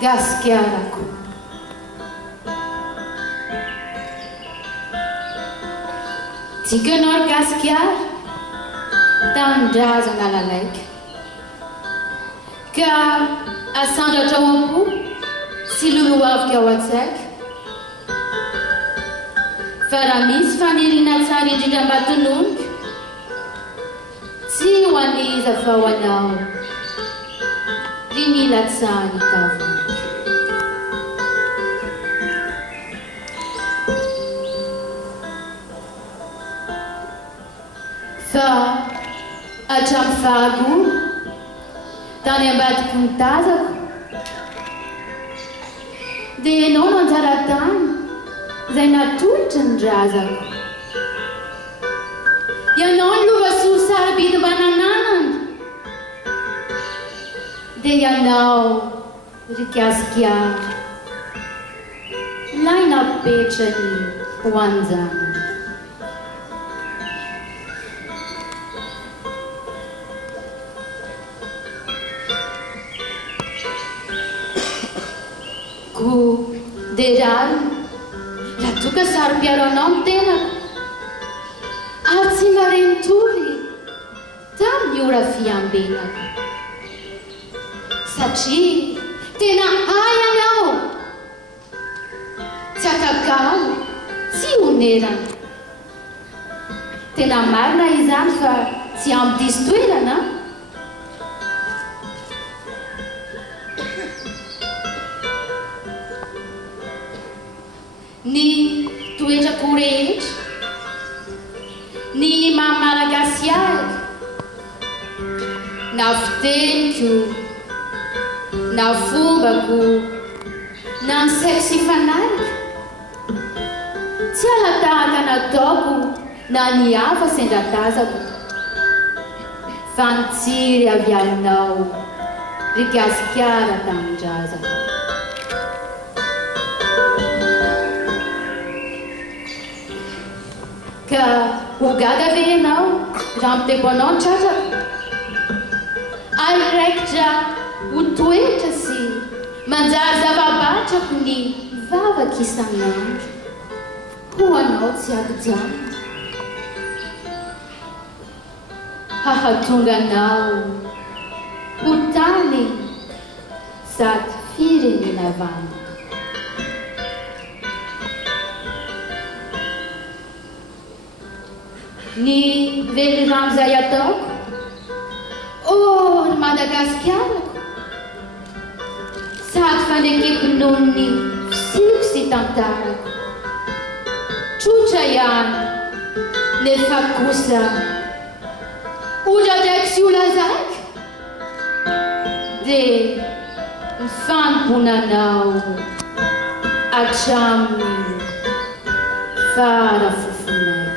Gaskiarako. Tikenor gaskiar, tandraza nalalaik. Ka asanda tawampu, siluluav kawatsek. Faramis fanirina tsari indrindra matononiko. Tsy ho aniza fa ho anao. Ry mila tsany tavoniko. Fa hatramin'ny fahagola tany ambadiko ny tazako dia ianao no anjara tany izay natolotry ny razako. Ianao ny lova soasarobidy mba nananana dia ianao ry gaskiara lay napetrany ho anjana. Deraro, raha toka sarom-piaro anao ny tenako. Ary tsy mareny tory tamin'ny ora fiambenako. Satria tena hay anao. Tsy akakao, tsy onerana. Tena marina izany fa tsy amin'ny diso toerana. Ny toetrako rehetra, ny maha-malagasy ahy, na fiteniko, na fombako, na ny saiko sy fanaiko, tsy alatahaka nataoko na ny hafa sendratazako, fa nitsiry avy aminao ry gaskiara tamin-drazako. Ka ho gaga ve ianao raha miteko anao ny tratrako? Araikitra ho toetra sy manjary zava-batrako ny vavaka isan'andro. Ho anao tsy ato-jano. Hahatonga anao ho tany sady firenena vanaka. Ny velirano izay ataoko, ry Madagasikara, sady fandrekeko noho ny fisiko sy tantarako. Trotra ihany nefa kosa odradraiky sy olazaiko dia ny fanombonanao hatramin'ny farafofonay.